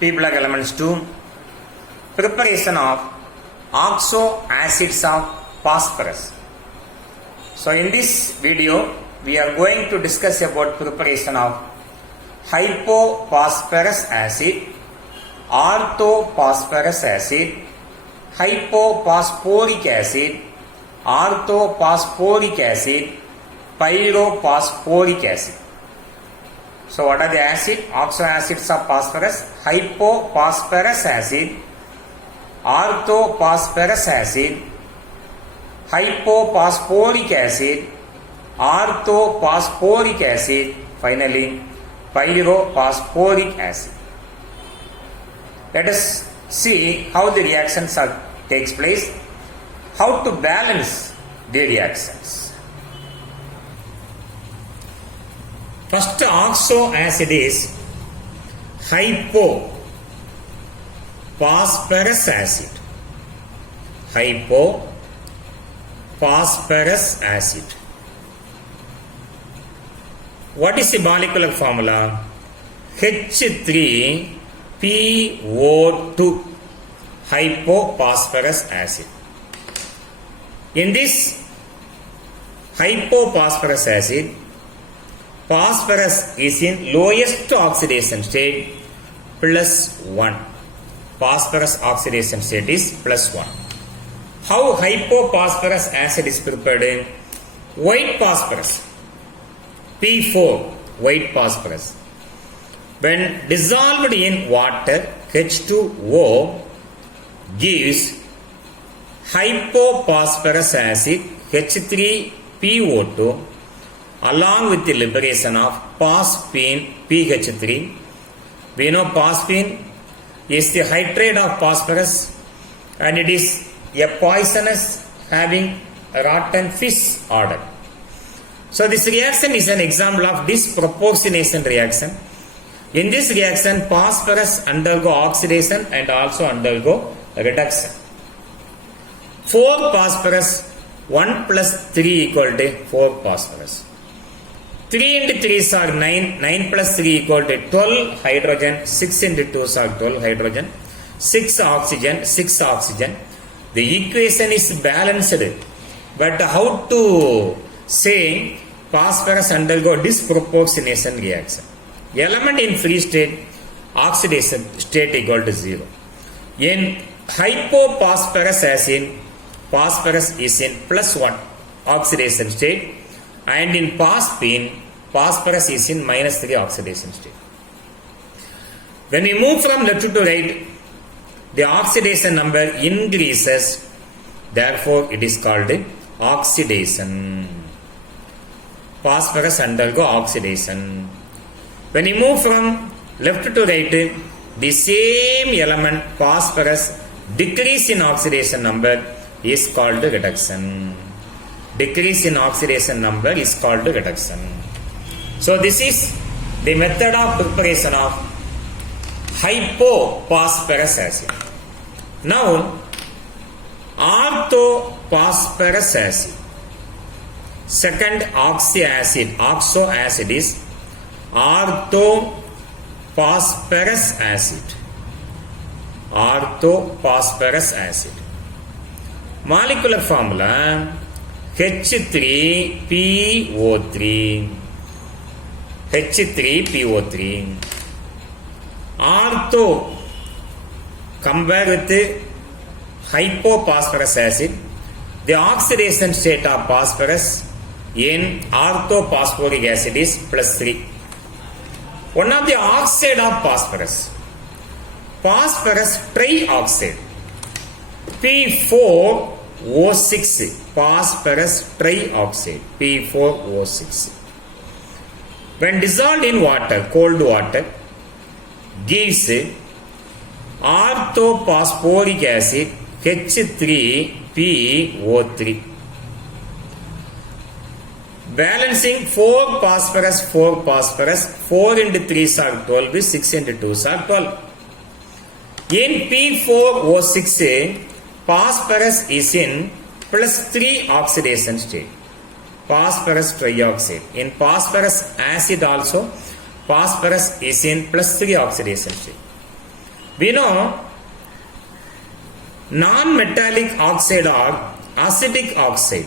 P block elements 2. Preparation of oxo acids of phosphorus. So in this video we are going to discuss about preparation of hypophosphorus acid, orthophosphorus acid, hypophosphoric acid, orthophosphoric acid, pyrophosphoric acid. So what are the acid? Oxo acids of phosphorus, hypophosphorus acid, orthophosphorus acid, hypophosphoric acid, orthophosphoric acid, finally pyrophosphoric acid. Let us see how the reactions takes place, how to balance the reactions. First oxo acid is hypophosphorus acid. Hypophosphorus acid. What is the molecular formula? H3PO2, hypophosphorus acid. In this hypophosphorus acid, phosphorus is in lowest oxidation state +1. Phosphorus oxidation state is +1. How hypophosphorus acid is prepared? White phosphorus, P4, white phosphorus. When dissolved in water, H2O gives hypophosphorus acid, H3PO2, along with the liberation of phosphine, PH3. We know phosphine is the hydrate of phosphorus and it is a poisonous having a rotten fish odor. So this reaction is an example of disproportionation reaction. In this reaction, phosphorus undergo oxidation and also undergo reduction. 4 phosphorus, 1 plus 3 equal to 4 phosphorus. 3 into 3s are 9, 9 plus 3 equal to 12 hydrogen, 6 into 2s are 12 hydrogen, 6 oxygen, 6 oxygen. The equation is balanced, but how to say phosphorus undergo disproportionation reaction? Element in free state, oxidation state equal to 0. In hypophosphorus acid, phosphorus is in +1 oxidation state, and in phosphine, phosphorus is in -3 oxidation state. When we move from left to right, the oxidation number increases, therefore it is called oxidation. Phosphorus undergo oxidation. When we move from left to right, the same element phosphorus decrease in oxidation number is called reduction. Decrease in oxidation number is called reduction. So this is the method of preparation of hypophosphorus acid. Now orthophosphorus acid. Second oxo acid is orthophosphorus acid. Orthophosphorus acid. Molecular formula H3PO3. H3PO3. Ortho compared with the hypophosphorus acid, the oxidation state of phosphorus in orthophosphoric acid is +3. One of the oxide of phosphorus, phosphorus trioxide, P4O6, phosphorus trioxide, P4O6. When dissolved in water, cold water, gives orthophosphoric acid, H3PO3. Balancing 4 phosphorus, 4 phosphorus, 4 into 3s are 12, 6 into 2s are 12. In P4O6, phosphorus is in +3 oxidation state. Phosphorus trioxide. In phosphorus acid also, phosphorus is in +3 oxidation state. We know non-metallic oxide or acidic oxide.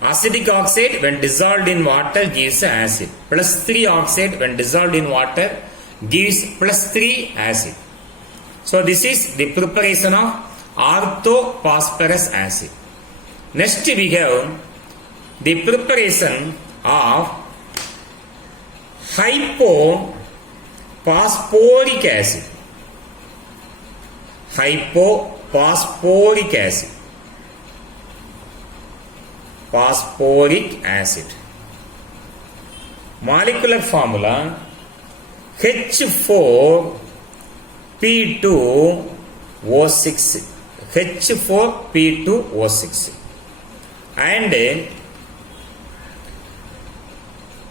Acidic oxide when dissolved in water gives acid. Plus 3 oxide when dissolved in water gives plus 3 acid. So this is the preparation of orthophosphorus acid. Next we have the preparation of hypophosphoric acid. Hypophosphoric acid. Phosphoric acid. Molecular formula H4P2O6. H4P2O6. And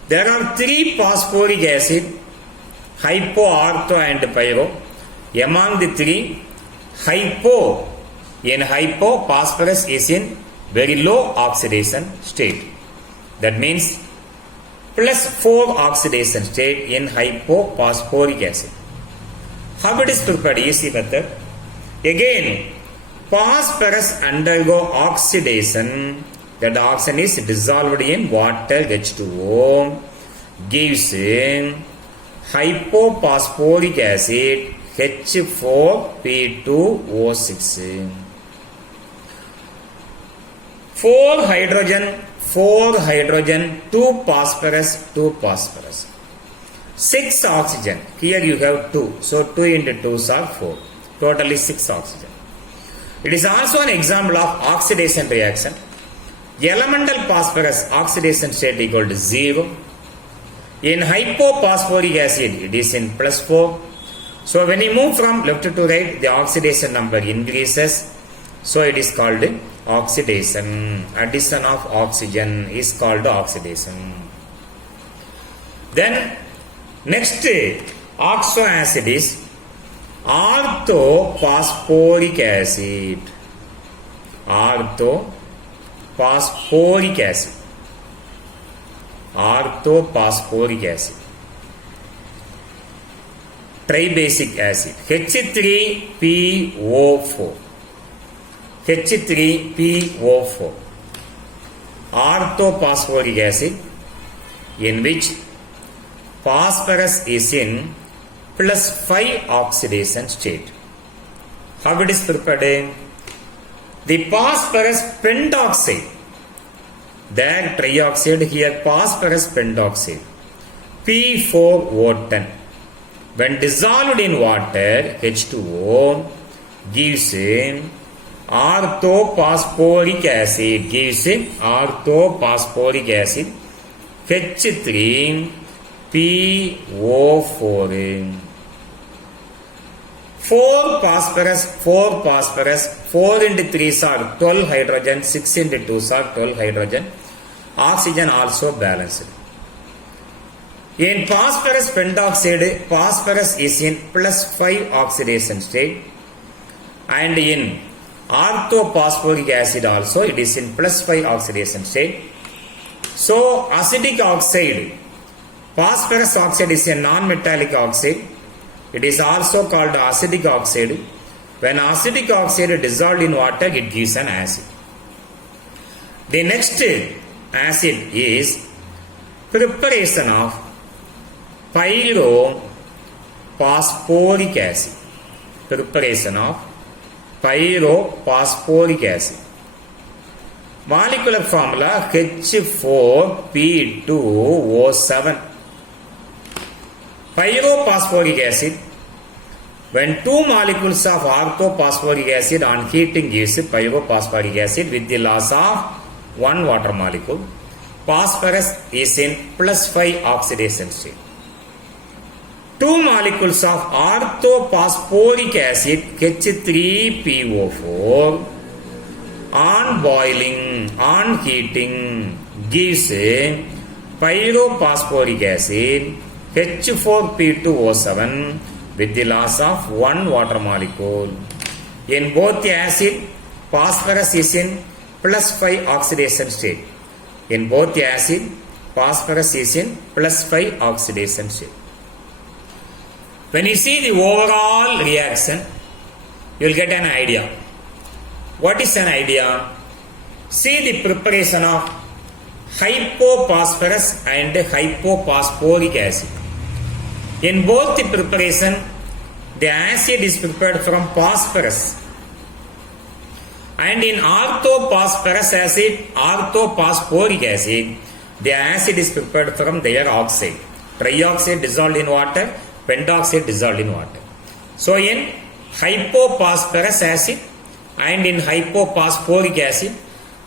there are 3 phosphoric acid, hypo, ortho and pyro. Among the 3, hypo phosphorus is in very low oxidation state. That means plus 4 oxidation state in hypophosphoric acid. How it is prepared? Easy method. Again, phosphorus undergo oxidation. That oxidation is dissolved in water H2O, gives hypophosphoric acid H4P2O6. 4 hydrogen, 2 phosphorus, 2 phosphorus. 6 oxygen. Here you have 2. So 2 into 2 are 4. Totally 6 oxygen. It is also an example of oxidation reaction. Elemental phosphorus oxidation state equal to 0. In hypophosphoric acid, it is in plus 4. So when you move from left to right, the oxidation number increases. So it is called oxidation. Addition of oxygen is called oxidation. Then next oxo acid is orthophosphoric acid. Orthophosphoric acid. Orthophosphoric acid. Tribasic acid. H3PO4. H3PO4. Orthophosphoric acid in which phosphorus is in plus 5 oxidation state. How it is prepared? The phosphorus pentoxide. There trioxide, here phosphorus pentoxide. P4O10. When dissolved in water, H2O gives orthophosphoric acid. H3PO4. 4 phosphorus, 4 into 3 are 12 hydrogen, 6 into 2 are 12 hydrogen. Oxygen also balanced. In phosphorus pentoxide, phosphorus is in plus 5 oxidation state, and in orthophosphoric acid also it is in plus 5 oxidation state. So acidic oxide, phosphorus oxide is a non-metallic oxide. It is also called acidic oxide. When acidic oxide dissolved in water, it gives an acid. The next acid is preparation of pyrophosphoric acid. Preparation of pyrophosphoric acid. Molecular formula H4P2O7. Pyrophosphoric acid. When 2 molecules of orthophosphoric acid on heating gives pyrophosphoric acid with the loss of 1 water molecule. Phosphorus is in plus 5 oxidation state. 2 molecules of orthophosphoric acid H3PO4 on boiling, on heating gives pyrophosphoric acid H4P2O7 with the loss of 1 water molecule. In both the acid, phosphorus is in plus 5 oxidation state. In both the acid, phosphorus is in plus 5 oxidation state. When you see the overall reaction, you will get an idea. What is an idea? See the preparation of hypophosphorus and hypophosphoric acid. In both the preparation, the acid is prepared from phosphorus. And in orthophosphorus acid, orthophosphoric acid, the acid is prepared from their oxide. Trioxide dissolved in water, pentoxide dissolved in water. So in hypophosphorus acid and in hypophosphoric acid,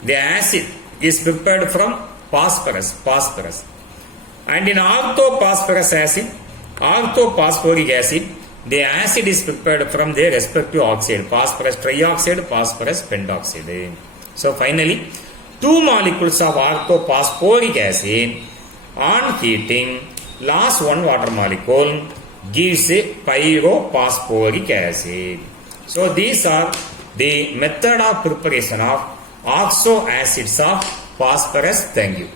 the acid is prepared from phosphorus. And in orthophosphorus acid, orthophosphoric acid, the acid is prepared from their respective oxide, phosphorus trioxide, phosphorus pentoxide. So finally, two molecules of orthophosphoric acid on heating lost one water molecule gives a pyrophosphoric acid. So these are the method of preparation of oxo acids of phosphorus. Thank you.